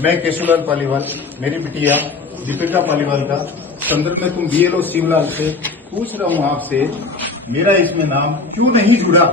मैं केशवलाल पालीवाल, मेरी बिटिया दीपिका पालीवाल का संदर्भ में तुम बीएलओ शिवलाल से पूछ रहा हूँ आपसे, मेरा इसमें नाम क्यों नहीं जुड़ा,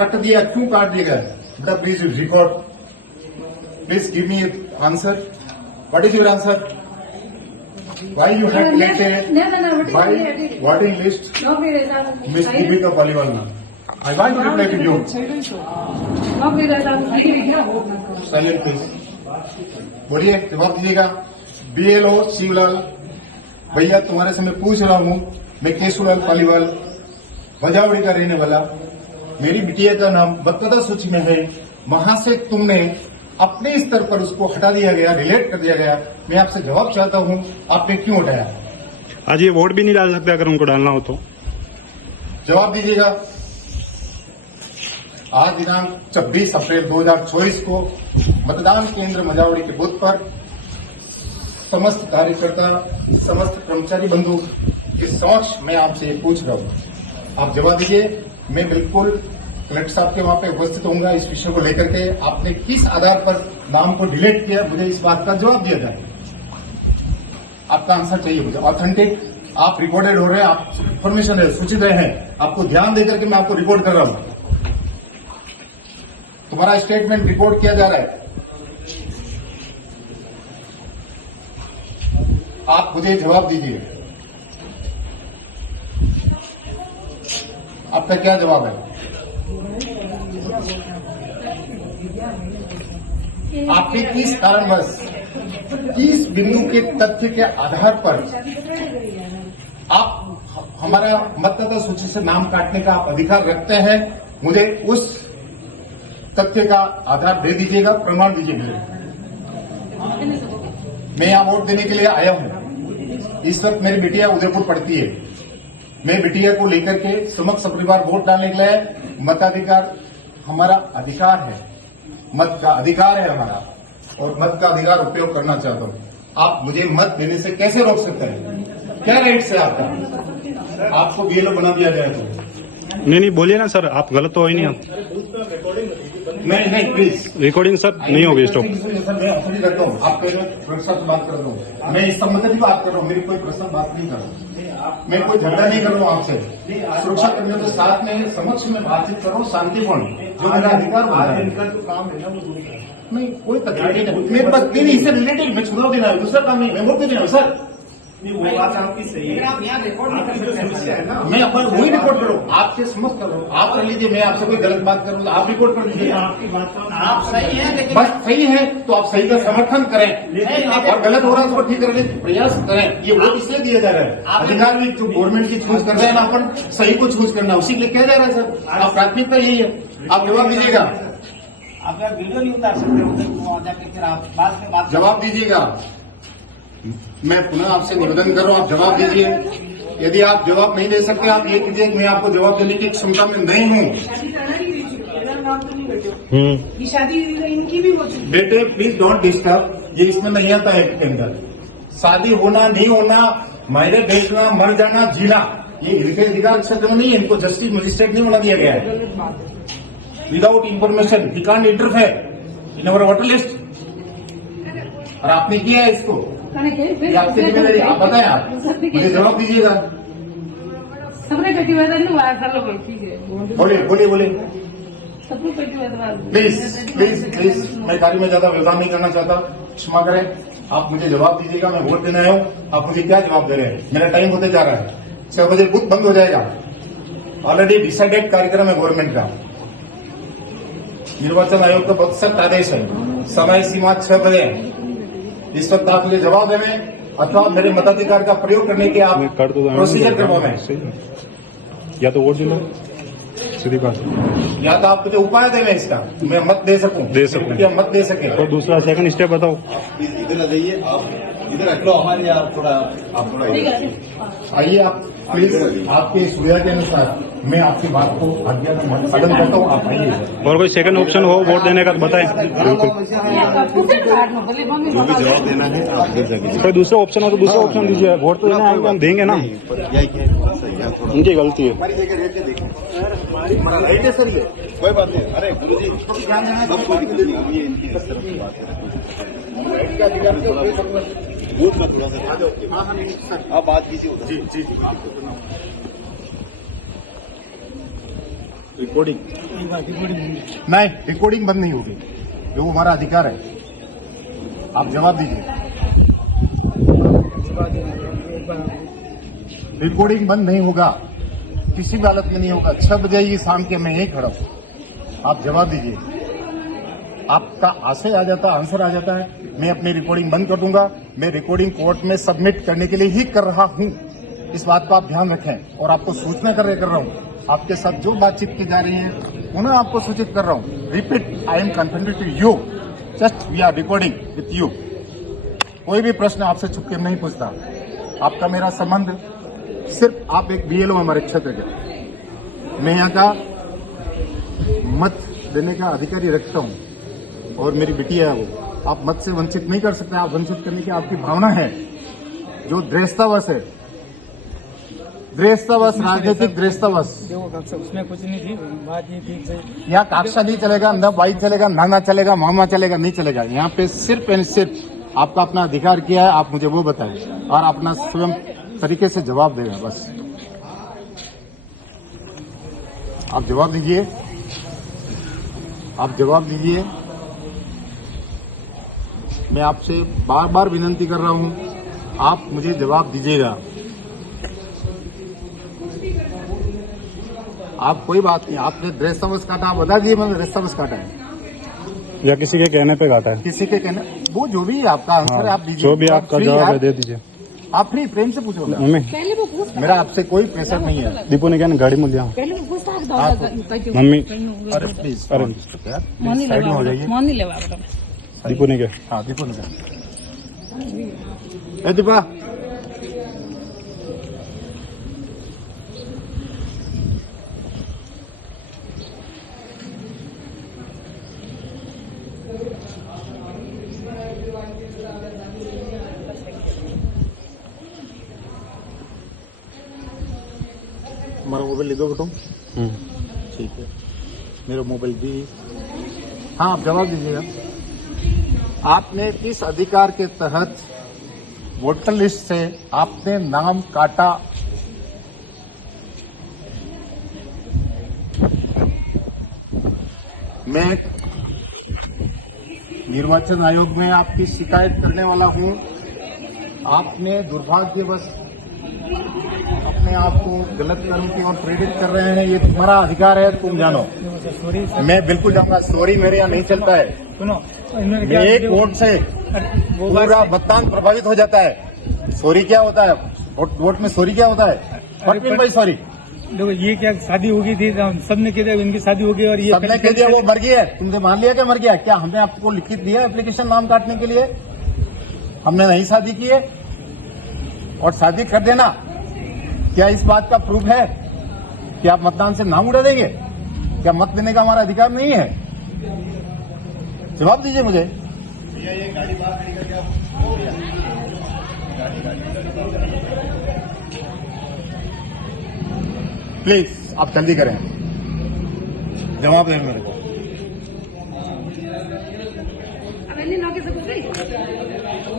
कट दिया, क्यों काट दिया गया? बेटा please record, please give me answer. What is your answer? Why you have collected? No. Why? What in list? No, Miss Deepika Paliwal ma'am. I want to reply to you. Silent please. बोलिए, जवाब दीजिएगा. BLO Shivlal भैया, तुम्हारे से मैं पूछ रहा हूँ, मैं केशवलाल पालीवाल भजावड़ी का रहने वाला, मेरी बिटिया का नाम मतदाता सूची में है, वहां से तुमने अपने स्तर पर उसको हटा दिया गया, रिलेट कर दिया गया. मैं आपसे जवाब चाहता हूं, आपने क्यों हटाया? आज ये वोट भी नहीं डाल सकते अगर उनको डालना हो तो. जवाब दीजिएगा. आज दिनांक 26 अप्रैल 2024 को मतदान केंद्र मजावड़ी के बूथ पर समस्त कार्यकर्ता, समस्त कर्मचारी बंधु के समक्ष मैं आपसे पूछ रहा हूं, आप जवाब दीजिए. मैं बिल्कुल कलेक्टर साहब के वहां पे उपस्थित होऊंगा. इस विषय को लेकर के आपने किस आधार पर नाम को डिलीट किया, मुझे इस बात का जवाब दिया जाए. आपका आंसर चाहिए मुझे, ऑथेंटिक. आप रिकॉर्डेड हो रहे हैं, आप इन्फॉर्मेशन है, सूचित रहे हैं, आपको ध्यान देकर के मैं आपको रिकॉर्ड कर रहा हूं. तुम्हारा स्टेटमेंट रिकॉर्ड किया जा रहा है. आप मुझे जवाब दीजिए, आपका क्या जवाब है? आपके किस कारणवश, किस बिंदु के तथ्य के आधार पर आप हमारा मतदाता सूची से नाम काटने का आप अधिकार रखते हैं? मुझे उस तथ्य का आधार दे दीजिएगा, प्रमाण दीजिएगा. मैं यहां वोट देने के लिए आया हूं. इस वक्त मेरी बिटिया उदयपुर पढ़ती है. मैं बिटिया को लेकर के समस्त परिवार वोट डालने के लिए, मताधिकार हमारा अधिकार है, मत का अधिकार है हमारा, और मत का अधिकार उपयोग करना चाहता हूं. आप मुझे मत देने से कैसे रोक सकते हैं? क्या राइट है आपका? आपको बीएलओ बना दिया जाए तो? नहीं बोलिए ना सर, आप गलत तो हो ही नहीं. नहीं प्लीज रिकॉर्डिंग सर नहीं होगी स्टॉप. सर मैं अपनी करता हूँ, आप प्रश्न से बात कर रहा हूँ, मैं इस संबंध में बात कर रहा हूँ, मेरी कोई प्रश्न बात नहीं कर रहा हूँ, मैं कोई झगड़ा नहीं कर रहा हूँ आपसे. सुरक्षा कर्मियों के साथ में समक्ष में बातचीत कर रहा हूँ, शांतिपूर्ण, जो मेरा अधिकार नहीं. कोई तकलीफ नहीं, मेरे पास नहीं, इससे रिलेटेड मैं चुनाव देना है, दूसरा काम नहीं, मैं वोट देना है सर. वो बात आपकी सही है, आप यहाँ रिकॉर्ड नहीं कर सकते हैं ना. मैं अपन वही रिकॉर्ड करूँ, आपसे समझ कर रहा हूँ. आप कर लीजिए, मैं आपसे कोई गलत बात करूँ, आप रिकॉर्ड कर लीजिए. आपकी बात आप सही है, लेकिन बस सही है तो आप सही का समर्थन करें, और गलत हो रहा है उसको ठीक करने का प्रयास करें. ये वोट इसलिए दिया जा रहा है, अधिकार भी जो गवर्नमेंट की चूज कर रहे हैं ना, अपन सही को चूज करना, उसी के लिए किया जा रहा है सर. आप प्राथमिकता यही है. आप जवाब दीजिएगा, आप वीडियो नहीं उतार सकते, फिर आप बाद में बात जवाब दीजिएगा. मैं पुनः आपसे निवेदन कर रहा हूँ, आप जवाब दीजिए. यदि आप जवाब नहीं दे सकते, आप ये कीजिए कि मैं आपको जवाब देने की क्षमता में नहीं हूँ. शादी इनकी भी होती है. बेटे प्लीज डोंट डिस्टर्ब, ये इसमें नहीं आता है के अंदर. शादी होना नहीं होना, मायने बेचना, मर जाना, जीना, ये इनके अधिकार क्षेत्र में नहीं है. इनको जस्टिस मजिस्ट्रेट नहीं बना दिया गया है. Without information he can't interfere in our voter list. और आपने किया है इसको, आपकी जिम्मेदारी. आप बताएं, आप मुझे जवाब दीजिएगा. सबने प्रतिवेदन बोलिए सबको प्रतिवेदन. प्लीज मैं कार्य में ज्यादा व्यवधान नहीं करना चाहता, क्षमा करें. आप मुझे जवाब दीजिएगा, मैं वोट देने आया हूँ. आप मुझे क्या जवाब दे रहे हैं? मेरा टाइम होते जा रहा है, 6 बजे बूथ बंद हो जाएगा. ऑलरेडी डिसाइडेड कार्यक्रम है गवर्नमेंट का. निर्वाचन आयोग का बहुत सख्त आदेश है, समय सीमा 6 बजे. इस वक्त आप मुझे जवाब देवें अथवा मेरे मताधिकार का प्रयोग करने के आप प्रोसीजर करवाएं. या तो वोट दिलो, सीधी बात. या तो आप मुझे उपाय देवें इसका, मैं मत दे सकूं, क्या मत दे सके. तो दूसरा सेकंड स्टेप बताओ. इधर आ जाइए, आप इधर रख लो हमारे. आप थोड़ा आइए, आप प्लीज आपकी सुविधा के अनुसार मैं आपकी बात को आज्ञा में पालन करता हूँ. आप आइए. और कोई सेकंड ऑप्शन हो वोट देने का बताएं. बिल्कुल, जो भी जवाब देना है आप दे सकते. कोई दूसरा ऑप्शन हो तो दूसरा ऑप्शन दीजिए. वोट तो देना आएंगे, हम देंगे ना. उनकी गलती है. राइट है सर, ये कोई बात नहीं. अरे गुरु जी, सबको इनकी बात करें. वोट में थोड़ा सा आप बात कीजिए उधर। जी जी जी रिकॉर्डिंग नहीं, रिकॉर्डिंग बंद नहीं होगी, जो हमारा अधिकार है। आप जवाब दीजिए। रिकॉर्डिंग बंद नहीं होगा, किसी भी हालत में नहीं होगा। 6 बजे ये शाम के मैं यही खड़ा हूं, आप जवाब दीजिए। आपका आंसर आ जाता है, मैं अपनी रिकॉर्डिंग बंद कर दूंगा। मैं रिकॉर्डिंग कोर्ट में सबमिट करने के लिए ही कर रहा हूं, इस बात का आप ध्यान रखें। और आपको सूचना कर रहा हूं, आपके साथ जो बातचीत की जा रही है उन्हें आपको सूचित कर रहा हूं। Repeat, I am confirmed to you, just we are recording with you. कोई भी प्रश्न आपसे छुप के नहीं पूछता। आपका मेरा संबंध सिर्फ, आप एक बीएलओ हमारे क्षेत्र के, मैं यहाँ का मत देने का अधिकारी रखता हूँ और मेरी बिटिया है वो। आप मत से वंचित नहीं कर सकते, आप वंचित करने की आपकी भावना है, जो द्रेष्टावश है, द्रेष्टावश, राजनीतिक द्रेष्टावश। उसमें कुछ नहीं थी, बात ये थी यहाँ काक्षा नहीं चलेगा, न भाई चलेगा, नाना चलेगा, मामा चलेगा, नहीं चलेगा। यहाँ पे सिर्फ एंड सिर्फ आपका अपना अधिकार किया है, आप मुझे वो बताएं और अपना स्वयं तरीके से जवाब देगा। बस आप जवाब दीजिए, आप जवाब दीजिए। मैं आपसे बार बार विनती कर रहा हूं, आप मुझे जवाब दीजिएगा। आप कोई बात नहीं, आपने द्रेष्टावश काटा, आप बता दीजिए मैंने द्रेष्टावश काटा है या किसी के कहने पे काटा है? किसी के कहने, वो जो भी आपका आंसर है आप दीजिए, जो भी आपका जवाब है दे दीजिए। आप फ्री प्रेम से पूछो, मम्मी पहले वो पूछता, मेरा आपसे कोई प्रेशर नहीं है। दीपू ने क्या गाड़ी मूल्य पहले वो पूछता मम्मी अरे प्लीज, अरे साइड में हो जाइए। मान नहीं लेवा दीपू ने क्या? हाँ दीपू ने कहा, ए दीपा हमारा मोबाइल ले दो बेटो। ठीक है, मेरा मोबाइल भी। हाँ आप जवाब दीजिएगा। आपने किस अधिकार के तहत वोटर लिस्ट से आपने नाम काटा? मैं निर्वाचन आयोग में आपकी शिकायत करने वाला हूं। आपने दुर्भाग्यवश अपने आप को गलत कर्म की ओर प्रेरित कर रहे हैं, ये तुम्हारा अधिकार है, तुम जानो। मैं बिल्कुल जाऊंगा, सॉरी मेरे यहाँ नहीं चलता है। सुनो, एक वोट से पूरा मतदान प्रभावित हो जाता है। सॉरी क्या होता है? वोट में सॉरी क्या होता है? What mean by sorry? देखो ये क्या शादी हो गई थी, सबने कह दिया इनकी शादी हो गई और ये सबने कह दिया वो मर गई है, तुमने मान लिया क्या मर गया? क्या हमने आपको लिखित दिया एप्लीकेशन नाम काटने के लिए? हमने नहीं शादी की है, और शादी कर देना क्या इस बात का प्रूफ है कि आप मतदान से नाम उड़ा देंगे? क्या मत देने का हमारा अधिकार नहीं है? जवाब दीजिए मुझे। प्लीज आप जल्दी करें, जवाब दें मेरे को।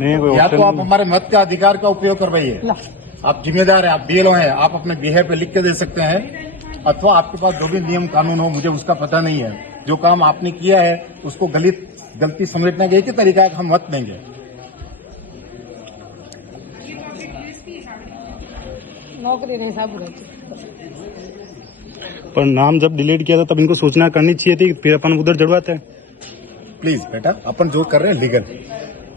नहीं कोई या तो ऑप्शन आप हमारे मत का अधिकार का उपयोग करवाइए, आप जिम्मेदार हैं, आप बीएलओ हैं, आप अपने बिहेव पे लिख के दे सकते हैं, अथवा आपके पास जो भी नियम कानून हो, मुझे उसका पता नहीं है। जो काम आपने किया है उसको गलती समझने का एक ही तरीका है, हम मत देंगे। नौकरी नहीं सब पर नाम जब डिलीट किया था तब इनको सूचना करनी चाहिए थी, फिर अपन उधर जड़वाते हैं। प्लीज बेटा, अपन जो कर रहे हैं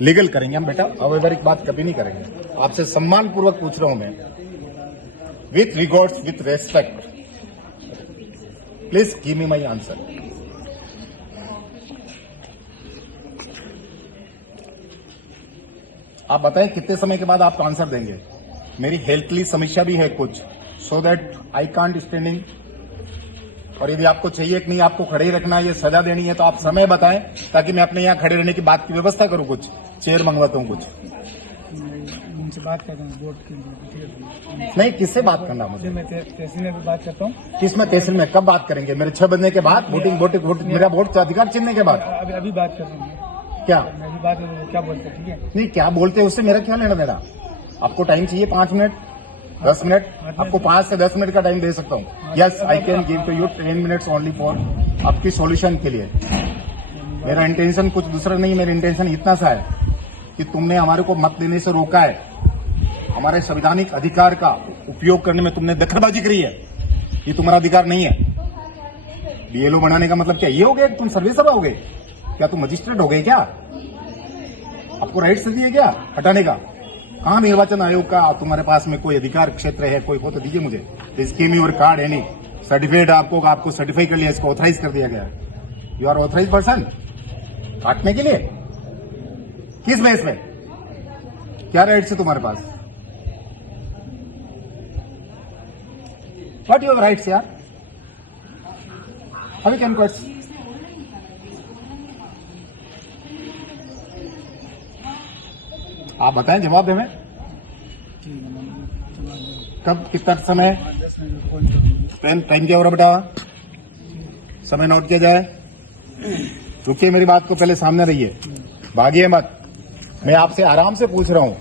लीगल करेंगे हम बेटा, अवैधानिक बात कभी नहीं करेंगे। आपसे सम्मान पूर्वक पूछ रहा हूं मैं, with regards, with respect, please give me my answer. आप बताएं कितने समय के बाद आप आंसर देंगे? मेरी हेल्थली समस्या भी है कुछ, so that I can't standing. और यदि आपको चाहिए कि नहीं आपको खड़े ही रखना है, ये सजा देनी है, तो आप समय बताएं ताकि मैं अपने यहाँ खड़े रहने की बात की व्यवस्था करूं। कुछ चेयर मंगवाता हूं, कुछ उनसे बात करता हूँ वोट के लिए। नहीं, किससे बात करना मुझे? मैं तहसील में भी बात करता हूँ। किस में तहसील में? कब बात करेंगे? मेरे 6 बजने के बाद, वोटिंग मेरा वोट का अधिकार छीनने के बाद? अभी बात कर रहा हूँ। क्या मैं भी बात है वो क्या बोलते हैं, ठीक है। नहीं, क्या बोलते हैं उससे मेरा क्या लेना देना। आपको टाइम चाहिए 5 मिनट 10 मिनट, आपको 5 से 10 मिनट का टाइम दे सकता हूँ। Yes, I can give to you 10 minutes only for आपकी सॉल्यूशन के लिए। मेरा इंटेंशन कुछ दूसरा नहीं, मेरा इंटेंशन इतना सा है कि तुमने हमारे को मत देने से रोका है, हमारे संवैधानिक अधिकार का उपयोग करने में तुमने दखलबाजी करी है। ये तुम्हारा अधिकार नहीं है। बीएलओ बनाने का मतलब क्या ये हो गया कि तुम सर्विस सब हो गए? क्या तुम मजिस्ट्रेट हो गए क्या? आपको राइट्स दिए क्या हटाने का? कहाँ निर्वाचन आयोग का तुम्हारे पास में कोई अधिकार क्षेत्र है, कोई हो तो दीजिए मुझे। Scheme your card any certificate आपको सर्टिफाई कर लिया, इसको ऑथराइज कर दिया गया। यू आर ऑथराइज पर्सन काटने के लिए? किस बेस में? क्या राइट्स है तुम्हारे पास? व्हाट योर राइट्स यार? How you can question? आप बताएं, जवाब दें। कब, कितना समय? टाइम क्या हो रहा बेटा? समय नोट किया जाए। रुकिए, मेरी बात को पहले सामने रहिए, भागिए मत। मैं आपसे आराम से पूछ रहा हूं,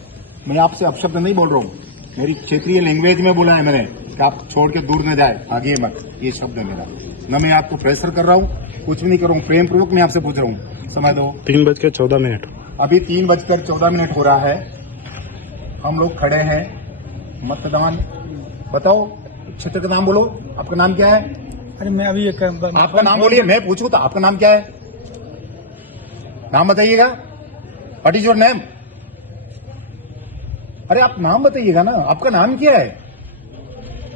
मैं आपसे अपशब्द नहीं बोल रहा हूं। मेरी क्षेत्रीय लैंग्वेज में बोला है मैंने कि आप छोड़ के दूर न जाए, भागिए मत। ये शब्द है मेरा। न मैं आपको प्रेशर कर रहा हूं, कुछ भी नहीं कर रहा हूं, प्रेम पूर्वक मैं आपसे पूछ रहा हूं। समय दो। 3:14 अभी 3:14 हो रहा है। हम लोग खड़े हैं, मतदान। बताओ, क्षेत्र का नाम बोलो। आपका नाम क्या है? अरे मैं अभी एक आपका नाम बोलिए, मैं पूछूं तो आपका नाम क्या है? नाम बताइएगा। What is your name? अरे आप नाम बताइएगा ना, आपका नाम क्या है?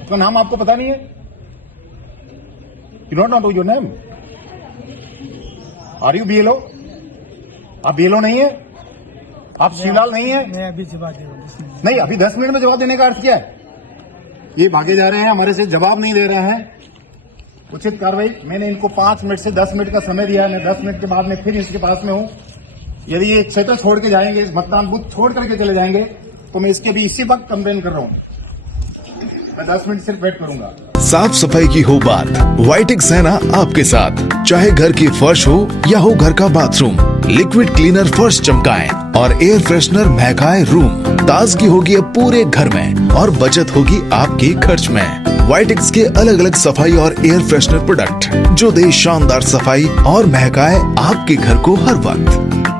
आपका नाम आपको पता नहीं है? You don't know your name? Are you BLO? आप बीएलओ नहीं है? आप शिवलाल नहीं है? मैं अभी जवाब दे रहा हूँ। नहीं, अभी 10 मिनट में जवाब देने का अर्थ क्या है? ये भागे जा रहे हैं, हमारे से जवाब नहीं दे रहे हैं। उचित कार्रवाई। मैंने इनको 5 मिनट से 10 मिनट का समय दिया है। मैं 10 मिनट के बाद में फिर इसके पास में हूं। यदि ये क्षेत्र छोड़ के जाएंगे, इस मतदान बूथ छोड़ करके चले जाएंगे, तो मैं इसके भी इसी वक्त कंप्लेन कर रहा हूं। मैं 10 मिनट सिर्फ वेट करूंगा। साफ सफाई की हो बात, वाइटेक्स है ना आपके साथ। चाहे घर की फर्श हो या हो घर का बाथरूम, लिक्विड क्लीनर फर्श चमकाएं और एयर फ्रेशनर महकाए रूम। ताजगी होगी अब पूरे घर में और बचत होगी आपके खर्च में। वाइटेक्स के अलग अलग सफाई और एयर फ्रेशनर प्रोडक्ट जो दे शानदार सफाई और महकाए आपके घर को हर वक्त।